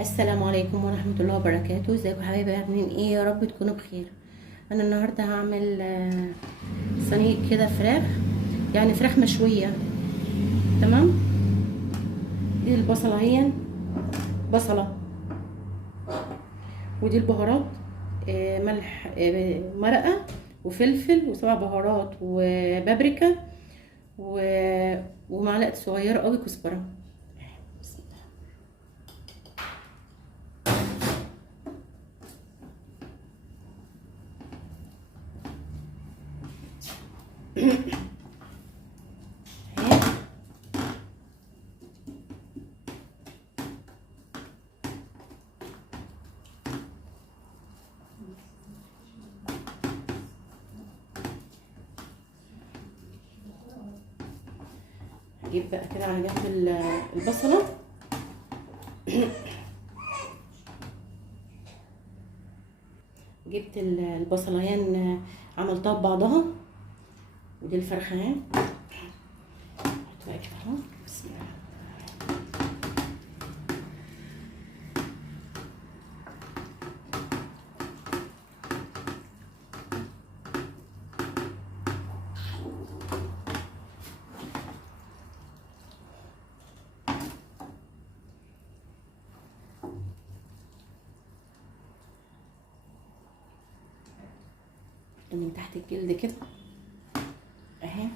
السلام عليكم ورحمة الله وبركاته. ازيكم حبايبي؟ عاملين ايه؟ يا رب تكونوا بخير. انا النهاردة هعمل صينية كده فراخ، يعني فراخ مشوية. تمام. دي البصلة اهي، بصلة، ودي البهارات، ملح، مرقة وفلفل وسبع بهارات وبابريكا ومعلقة صغيرة قوي كزبرة. بسم الله. اهي. هجيب بقى كده على جنب البصلة. جبت البصلايان، عملتها ببعضها، ودي الفرخه اهي. هتبقى كده اهو. بسم الله. من تحت الجلد كده اهي.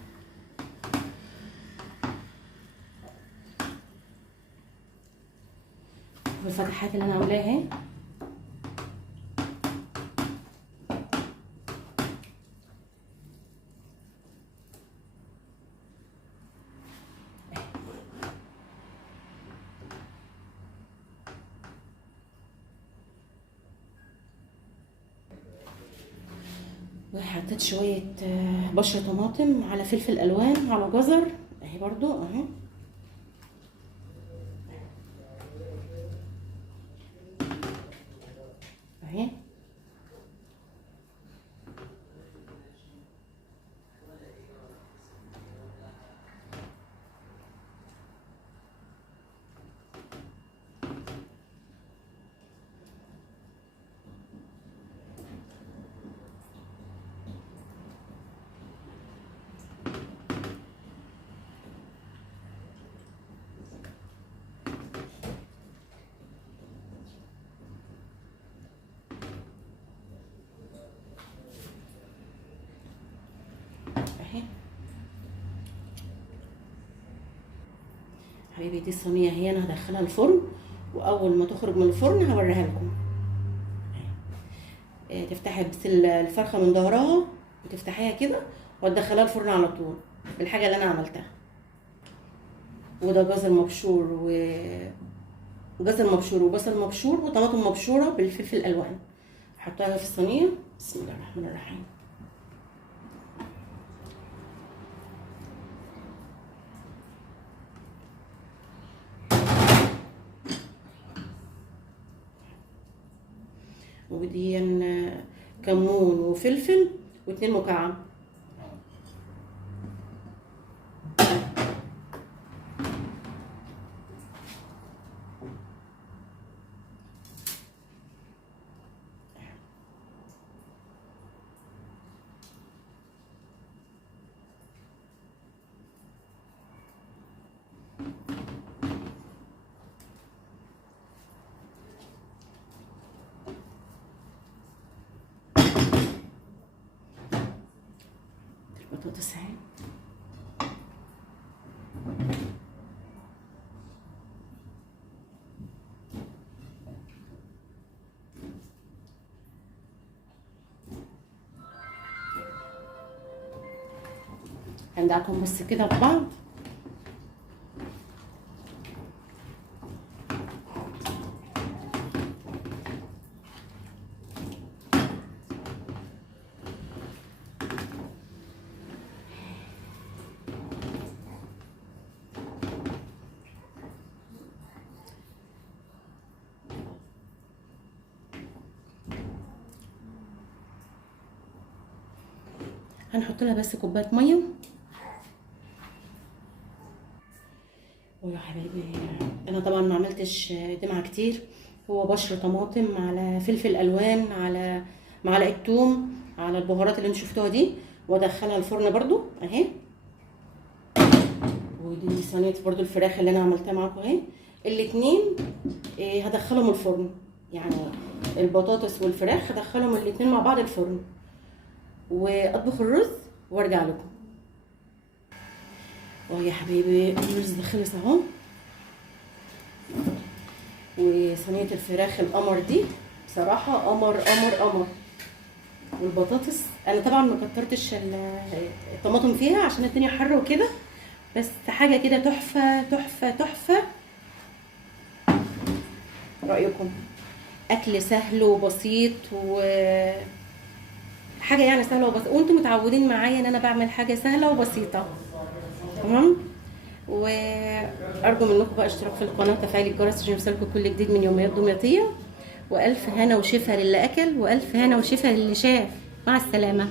والفتحات اللي انا عاملاها اهي. وحطيت شويه بشر طماطم على فلفل الوان على جزر اهي برضو اهي. اهي. اهي حبيبي، دي الصينيه هي انا هدخلها الفرن، واول ما تخرج من الفرن هوريها لكم. تفتحي بس الفرخه من ظهرها وتفتحيها كده وتدخليها الفرن على طول بالحاجه اللي انا عملتها. وده جزر مبشور جزر مبشور وبصل مبشور وطماطم مبشوره بالفلفل الالوان. هحطها في الصينيه. بسم الله الرحمن الرحيم. ودي كمون وفلفل واتنين مكعب. البطاطس اهي. هندعكم بس كده ببعض. هنحط لها بس كوبايه ميه. ويا حبايبي انا طبعا ما عملتش دمعه كتير، هو بشر طماطم على فلفل الوان على معلقه توم على البهارات اللي انتوا شفتوها دي، وادخلها الفرن برضو اهي. ودي صينيه برضو الفراخ اللي انا عملتها معاكم اهي. الاتنين هدخلهم الفرن، يعني البطاطس والفراخ هدخلهم الاتنين مع بعض الفرن، واطبخ الرز وارجع لكم. يا حبيبي الرز ده خلص اهو، وصينيه الفراخ القمر دي بصراحه قمر قمر قمر. والبطاطس انا طبعا ما كترتش الطماطم فيها عشان الدنيا حر وكده، بس حاجه كده تحفه تحفه تحفه. رايكم؟ اكل سهل وبسيط وحاجه يعني سهله وبسيطه، وانتم متعودين معايا ان انا بعمل حاجه سهله وبسيطه. تمام. وارجو منكم بقى اشتراك في القناه وتفعيل الجرس عشان يوصلكم كل جديد من يوميات دمياطيه. والف هنا وشفا للي اكل، والف هنا وشفا للي شاف. مع السلامه.